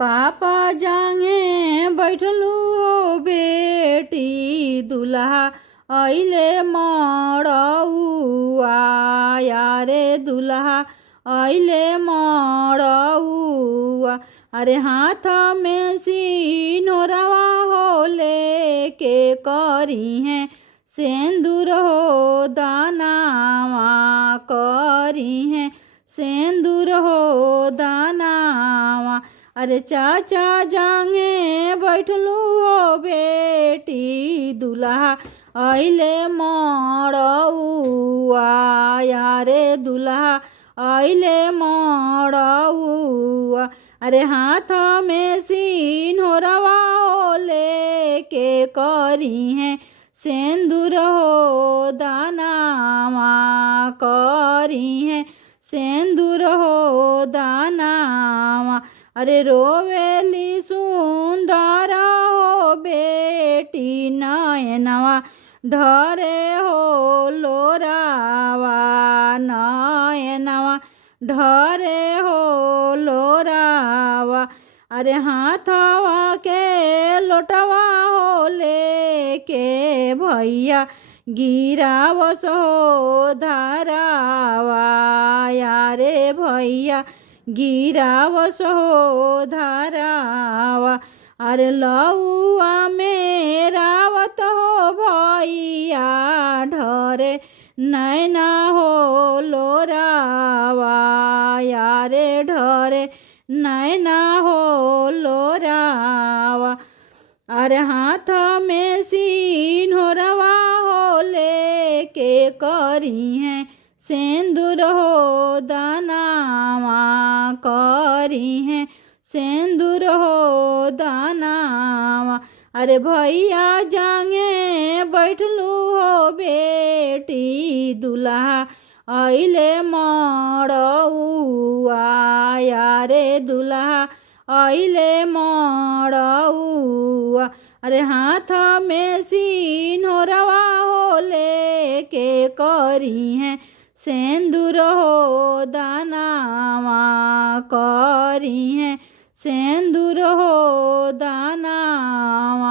पापा जांगे बैठलू हो बेटी दुल्हा अइले मड़ौआ यारे दुल्हा अइले मड़ौआ। अरे हाथ में सिनोरवा हो लेके करी है सेंदूर हो दानावा करी है सेंदूर हो दानावा। अरे चाचा जांगे बैठलू हो बेटी दुल्हा अइले मड़ौआ यारे दुल्हा अइले मड़ौआ। अरे हाथ में सिनोरवा हो लेके करी है सेंदूर हो दानावा करी है सेंदूर हो दानावा। अरे रोवेली सुंदर हो बेटी नयनवा ढरे हो लोरावा नयनवा ढरे हो लोरावा। अरे हाथवा के लोटवा हो लेके भैया गिरावस हो धारावा यारे भैया गिरावस हो धारावा। अरे लौआ में रावत हो भैया ढरे नैना हो लोरावा यारे ढरे नैना हो लोरावा। अरे हाथ में सिनोरवा हो लेके करी है सेंदूर हो दानावा करी है सेंदूर हो दानावा। अरे भैया जांगे बैठलू हो बेटी दुल्हा अइले मड़ौआ यारे दुल्हा अइले मड़ौआ। अरे हाथ में सिनोरवा हो लेके करी है सेंदूर हो दानावा करी है सेंदूर हो दानावा।